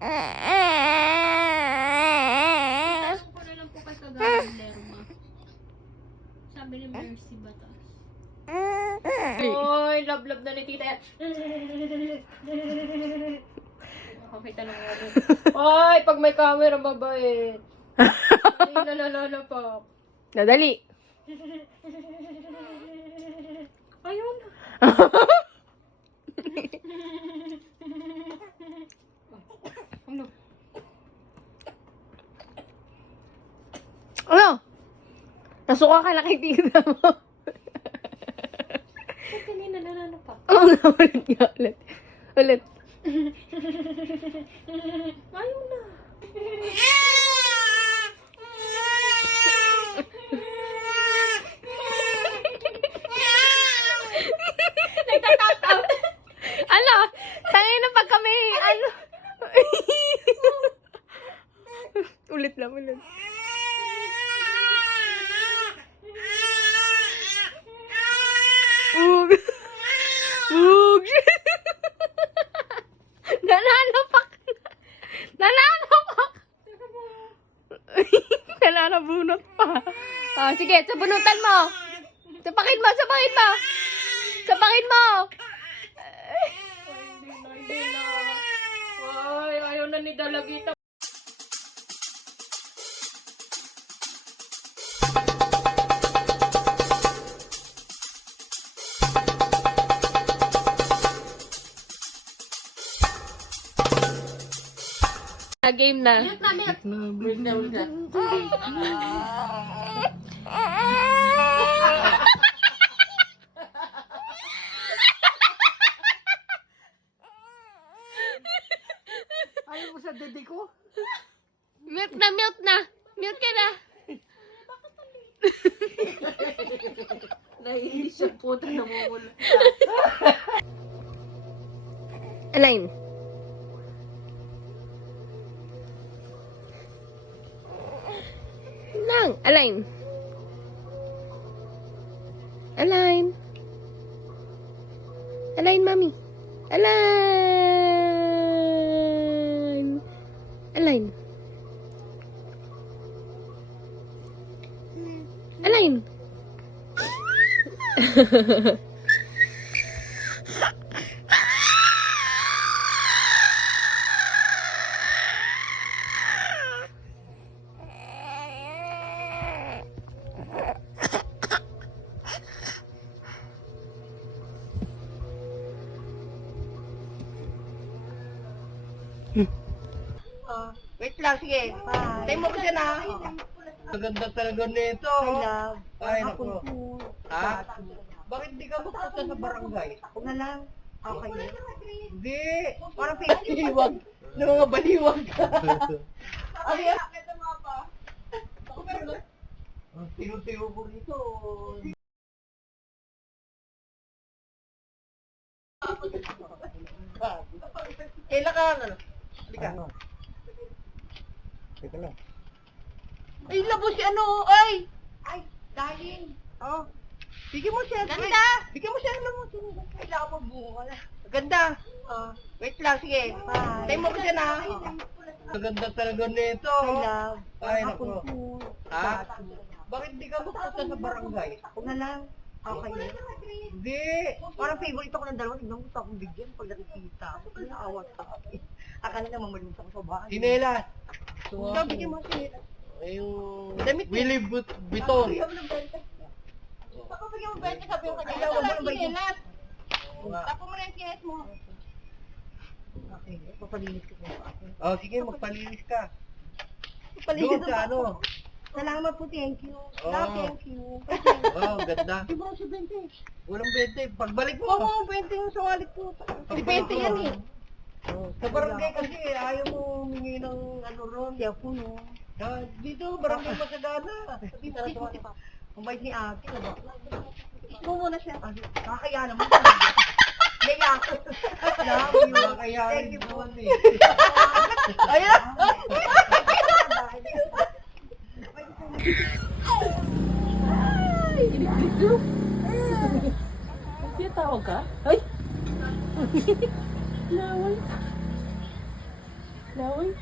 Tanong ko na lang po kay Kagawad Lerma. Sabi ni Mercy Batas. Oy, love na ni tita. Okay, tanong nga doon. Oy, pag may camera, mabait. Ay, nalalala pa. Nadali. Ayun. Ano? Ano? Nasuka ka na kay tita mo. Ba't kanina nalala pa? Oo nga, ulit nga, ulit. Ulit. Ayun na. Nagtatap out. Ano? Tangin na pag kami, ano? Ulit lang, ulit. Ug. Ug. Nananapak. Nananapak. Nananabunot pa. Ah, sige, sabunutan mo. Sapakin mo, sapakin mo. Sapakin mo. Hindi na. Ay, ayaw na ni Dalagita. Game na. Ayaw mo sa dede ko? Mute na, mute na. Mute ka na. Naiinis siya, puta na mumula. Align. Lang, align. Align. Align, mami. Align. Align. Align. Wait lang, sige. Tayo mo ko dyan ah. Maganda talaga nito. I love. Ay, naku. Ha? Ha? Bakit di ka magpunta sa barangay? Ako na lang. Okay. Hindi. Parang fake. Baliwag. Na mga baliwag ka. Ano yan? Ang tiyo-tiyo ko rito. Kailan ka ano? Halika. Teka lang. Ay, labo si ano, ay! Ay, darling. Oh. Bigyan mo siya. Ganda! Bigyan mo siya ng labo. Kailangan mo buka na. Ganda. Oh. Wait lang, sige. Bye. Tayo mo ko dyan ah. Maganda talaga nito. I love. Ay, naku. Ha? Ha? Bakit di ka magpunta sa barangay? Ako na lang. Okay. Hindi. Parang favorite ako ng dalawa. Tignan mo gusto akong bigyan pag nakikita ako. Naawat ka. Akala naman malimutan ko sa bahay. Sinelas. Ikaw, bigyan mo siya. Ay, yung Damit niya. Willie Vuitton. Tapos bigyan mo ba ito? Sabi ko kanya. Ayaw mo ng sinelas. Oo nga. Tapo mo na yung sinelas mo. Okay. Papalinis ko sa ako. Oh, sige, magpalinis ka. Papalinis Doon sa ano? Salamat po, thank you. Oh. Love, thank you. Oh, ganda. Di ba si Bente? Walang 20. Pagbalik Oo, mo. Bente yung sa wallet ko. Si Bente yan eh. Oh, sa barangay kasi ayaw mo humingi ng ano ron. Siya po no. Ah, dito, barangay Masagana. Dito, ang bait ni ate. Ikaw muna siya. Kakaya naman. Kaya ako. Kaya Thank you po. naman eh. Ayan! Siya tawag ka? Ay! Nawal. Laway.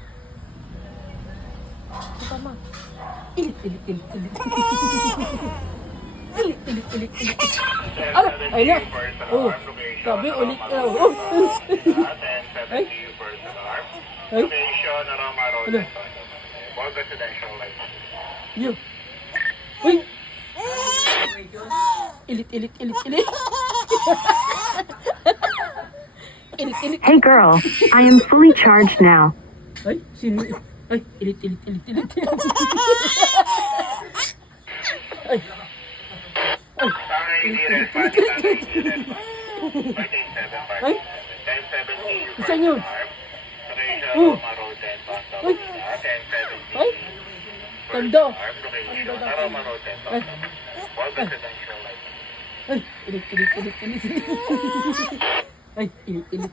Ito ma. Ilit. Ilit. Ala, ay na. Oh, sabi ulit na. Oh. Ay. Ay. Ano? Yo. Uy. Ilit. Ilit. Hey girl, I am fully charged now. Ay, sino? Ay, ilit. Ay. Ay. Isan yun? Oh. Ay. Ay. Tanda. Ay. Ay, ilit. Ay,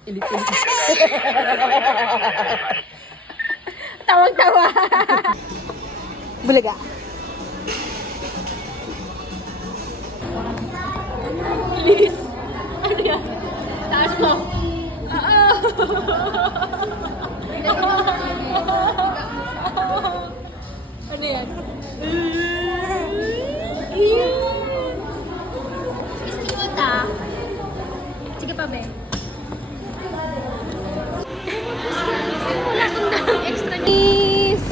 ilit. Tawang-tawa. Bulaga. Please. Ano yan? Taas mo. Ano yan? Istiota. Sige pa, be. Wala kong dalang extra cheese.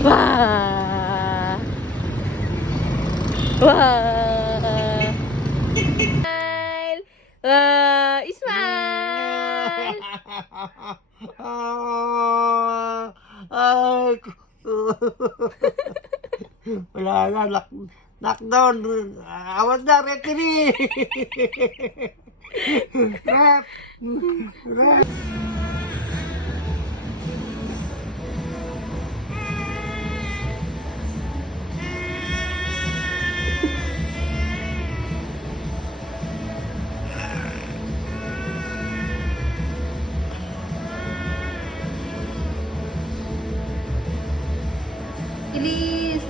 Wow. Smile. Smile. Ay, wala na, knockdown. Awan na, referee. Ref. Elise.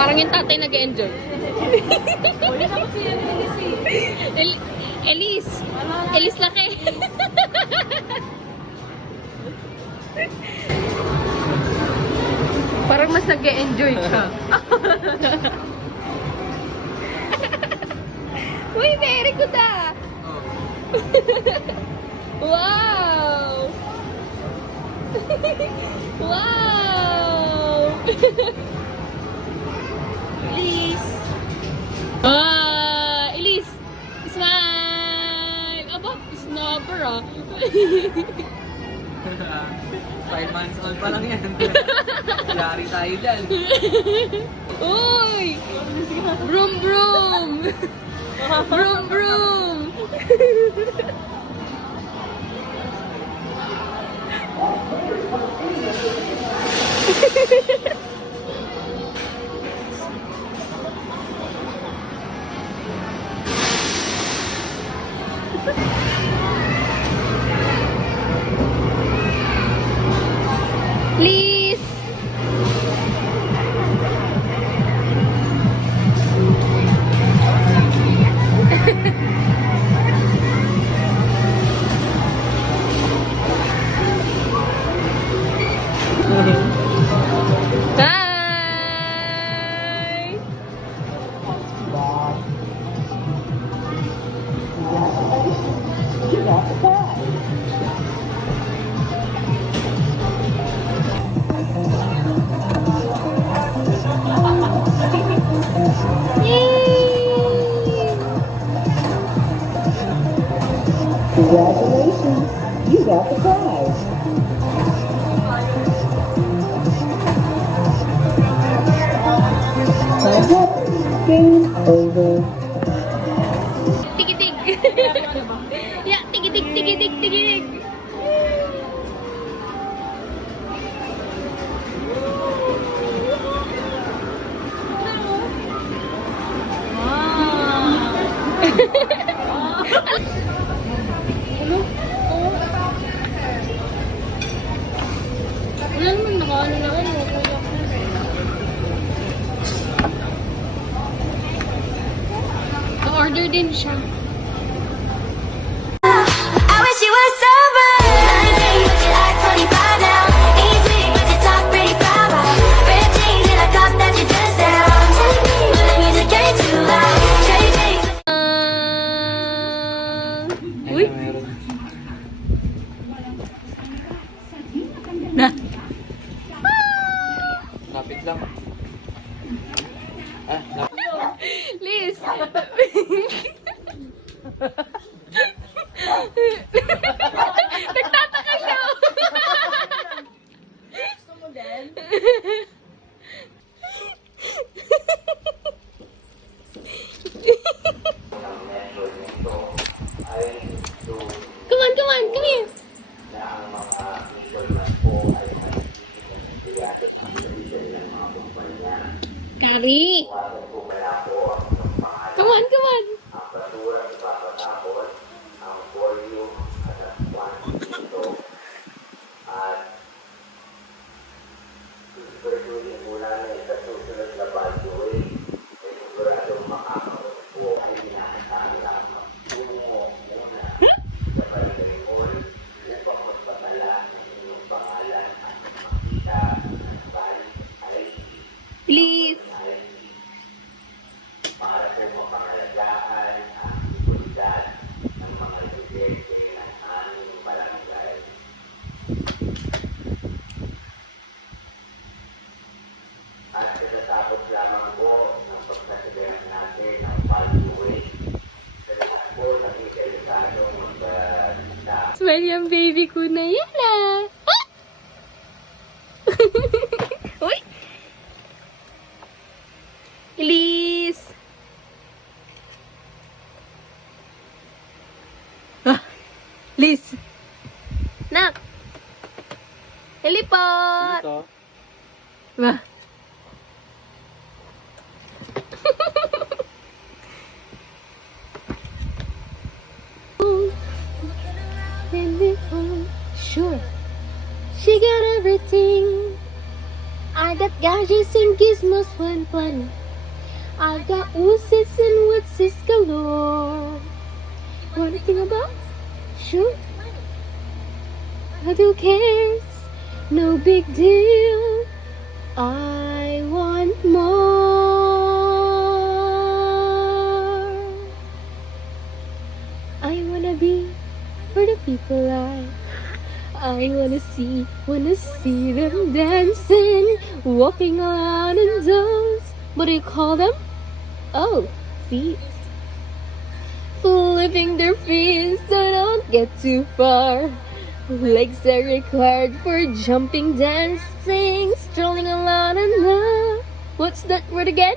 Parang yung tatay nag-enjoy. Elise. Elise laki. Parang mas nag-enjoy ka. Uy, very good ah. Wow. Wow. Elise. Elise. Smile. Aba, snubber ah. 5 months old pa lang yan. Yari tayo dyan. Uy! Broom broom! Broom broom! Please! Bye! Yay! Congratulations. yourself a prize. Time's up. Game over. Tigitig. Yeah, tigitig, tigitig, tigitig. Wala naman nakaano na kayo. Order din siya. I wish you were sober. 19, but you like 25 now. Ain't sweet, but you talk pretty proud. Red jeans and a cup that you dress down. Take me when the music ain't too loud. Trade things. Uy. Meron. Na. Lapit lang. Ah, lapit. Liz. Nagtataka siya. Gusto mo din? Come on, come on, come here. Kari. Come on, come on. Please. Smile yung baby ko na yan ah. Ah! Uy! Elise! Ah! Liz! Nak! Helipot! Dito. Ba? Sure. She got everything. I got gadgets and gizmos fun fun. I got woosies and woosies galore. Want to think about? Sure. I do cares. No big deal. I want more. I wanna be for the people I wanna see them dancing, walking around in those, what do you call them? Oh, feet. Flipping their feet so don't get too far. Legs are required for jumping, dancing, strolling around in the, what's that word again?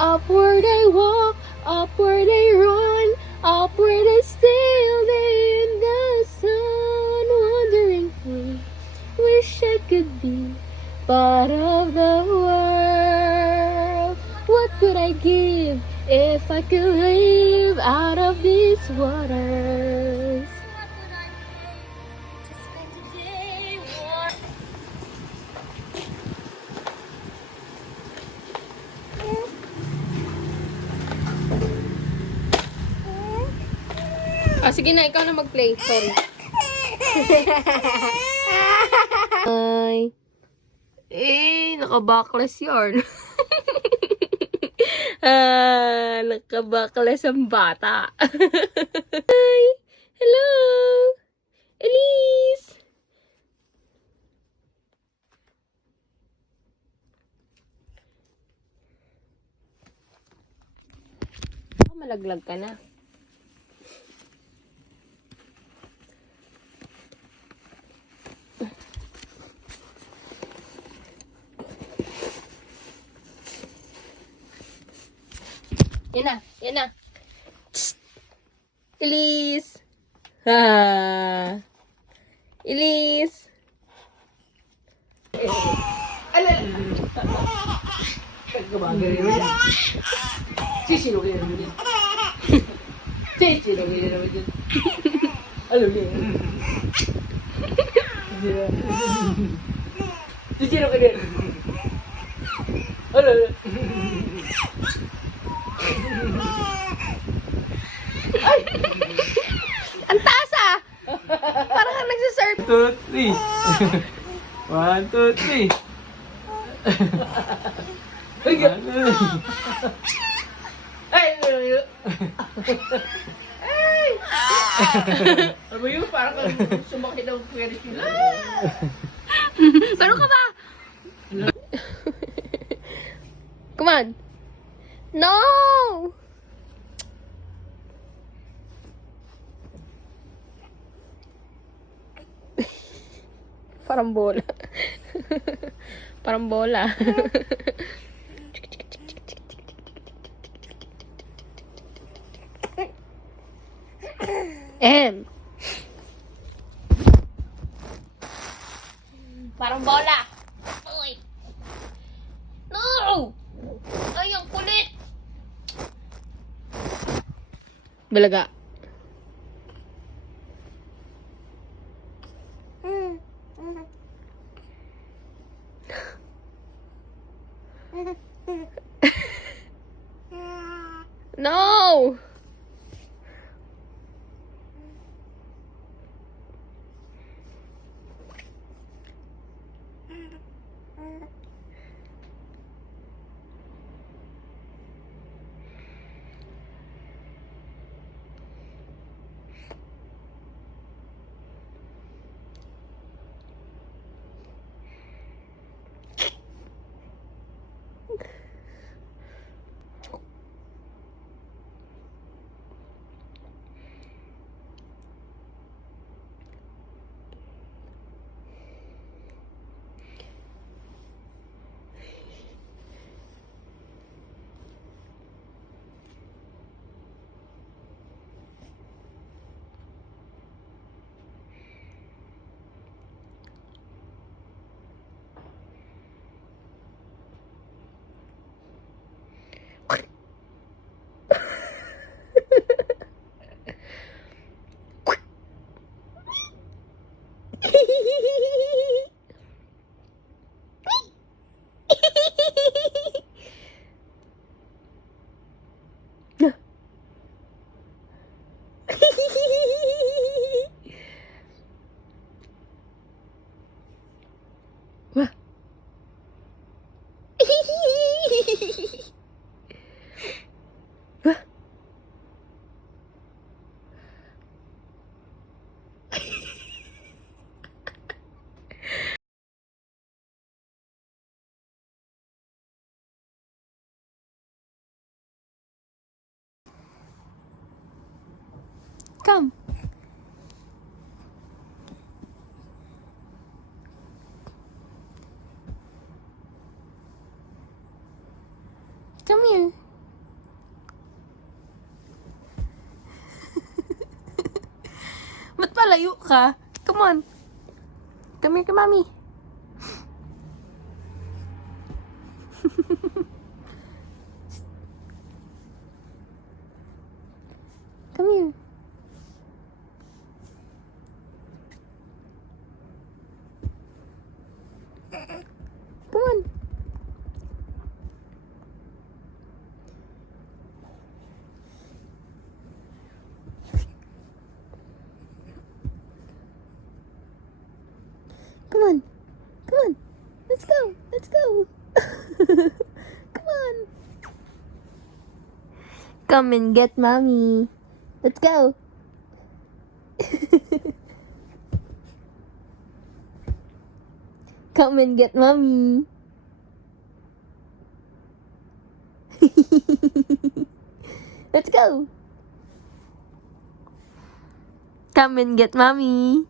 Upward I walk, upward I run, upward I sail there in the sun, wandering free. Wish I could be part of the world. What would I give if I could live out of these waters? Ah, sige na, ikaw na mag-play. Sorry. Ay. Naka-backless yarn. Naka-backless ang bata. Hi. Hello. Elise. Malaglag ka na. Yan na, yan na. Tsk. Elise. Ha. Elise. Ang taas ah. Parang kang nagsisurf. 1, 2, 3. 1, 2, 3. Ano ba yun? Parang kang sumakit ng Ferris wheel. Pero ka ba? Come on. No! Parang bola. Parang bola. Parang bola. Uy. No! Ay, ang kulit. Balaga. No! Come. Come here. Ba't palayo ka? Come on. Come here kay mommy. Come here. Come on. Come on. Come on. Let's go. Let's go. Come on. Come and get mommy. Let's go. Come and get mommy. Let's go. Come and get mommy.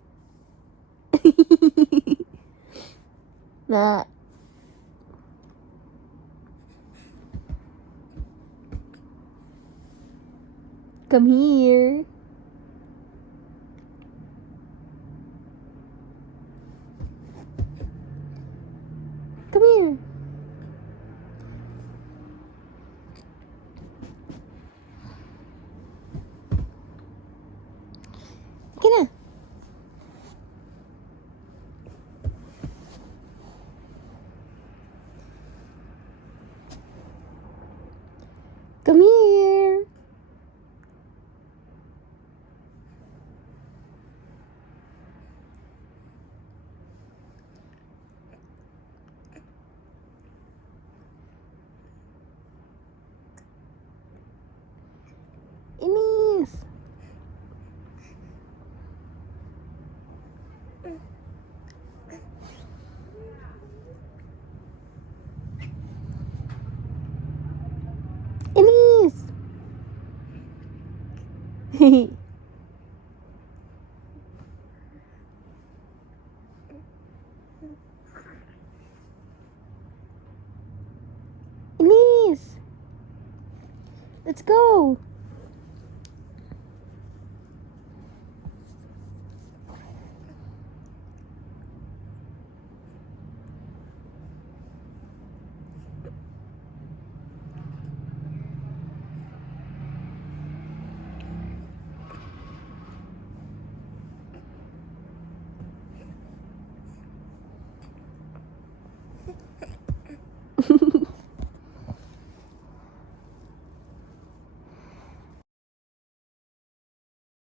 Nah. Come here. Come here. Come on. Come here. Inis. Inis. Inis. Let's go.